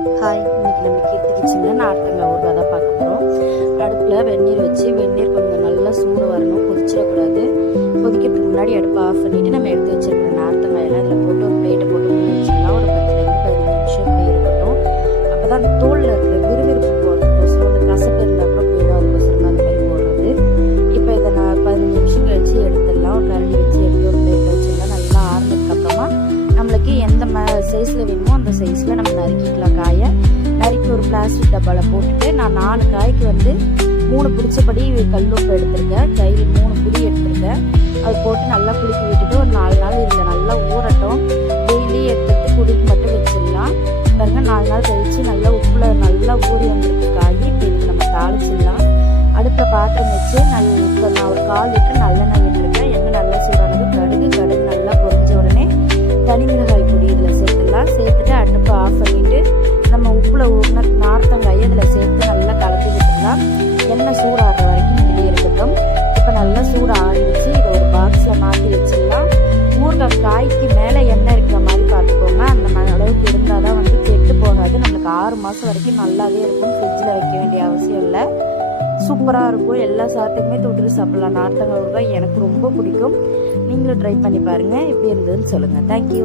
Hi, இன்னைக்கு நம்ம கீர்த்தி கிச்சனில் நார்த்தங்காய் ஊறுகாய் தான் பார்க்க போகிறோம். அடுப்பில் வெந்நீர் வச்சு வெந்நீர் கொஞ்சம் நல்லா சூடு வரணும், கொதிச்சிடக்கூடாது. கொதிக்கிறதுக்கு முன்னாடி அடுப்பை ஆஃப் பண்ணிவிட்டு நம்ம எடுத்து வச்சிருக்கிற நார்த்தங்காயெல்லாம் இதில் போட்டு ஒரு பிளேட்டை போட்டு மூடி வச்சிடலாம். ஒரு 10-15 நிமிஷம் இப்படி இருக்கட்டும். அப்போ தான் அந்த தோலில் இருக்கிற விறுவிறுப்பு போகிறதுக்கோசரம், அந்த கசப்பு இருந்தால் கூட போயிடும், அதுக்கோசரம் அந்த மாதிரி போடுறது. இப்போ இதை நான் 15 நிமிஷம் கழிச்சு எடுத்துடலாம். ஒரு கரண்டி வச்சு எடுத்து ஒரு பிளேட்டில் வச்சிடலாம். நல்லா ஆறுனதுக்கப்புறமா நம்மளுக்கு எந்த சைஸில் வேணுமோ அந்த சைஸில் நம்ம நறுக்கிக்கலாம். காயை நறுக்கி ஒரு பிளாஸ்டிக் டப்பாவில் போட்டுட்டு, நான் 4 காய்க்கு 3 பிடிச்சபடி கல்லுப்பு எடுத்திருக்கேன். கையில் 3 புடி எடுத்திருக்கேன். அது போட்டு நல்லா குலுக்கி விட்டுட்டு ஒரு 4 நாள் இதில் நல்லா ஊறட்டும். டெய்லி எடுத்துட்டு குடிக்கு மட்டும் வச்சிடலாம். பாருங்க, 4 நாள் கழிச்சு நல்லா உப்புல நல்லா ஊறி வந்துருக்கு காய். இப்போ இதுக்கு நம்ம தாளிச்சிடலாம். அடுப்பில் பாத்திரம் வச்சு நான் ஒரு 1/4 லிட்டர் நல்லெண்ணெய் விட்டுருக்கேன். எண்ணெய் நல்லா சூடானது கடுகு நல்லா பொரிஞ்ச உடனே தனி மிளகாய் பொடி இதில் சேர்த்துடலாம். சேர்த்துட்டு அடுப்பை ஆஃப் பண்ணிவிட்டு நம்ம உப்புல ஊறின நார்த்தங்காயை இதில் சேர்த்து நல்லா கலந்து விட்டுடலாம். எண்ணெய் சூடாடுற வரைக்கும் இதிலே இருக்கட்டும். இப்போ நல்லா சூடு ஆறிடுச்சு. இதை ஒரு பாக்ஸில் மாற்றி வச்சிடலாம். ஊறுகாய் காய்க்கு மேலே எண்ணெய் இருக்கிற மாதிரி பார்த்துக்கோங்க. அந்த அளவுக்கு இருந்தால் தான் கெட்டு போகாது. நம்மளுக்கு 6 மாதம் வரைக்கும் நல்லாவே இருக்கும். ஃப்ரிட்ஜில் வைக்க வேண்டிய அவசியம் இல்லை. சூப்பராக இருக்கும். எல்லா சாதத்துக்குமே தொட்டுட்டு சாப்பிட்லாம். நார்த்தங்காய் ஊறுகாய் எனக்கு ரொம்ப பிடிக்கும். நீங்களும் ட்ரை பண்ணி பாருங்கள். எப்படி இருந்ததுன்னு சொல்லுங்கள். தேங்க்யூ.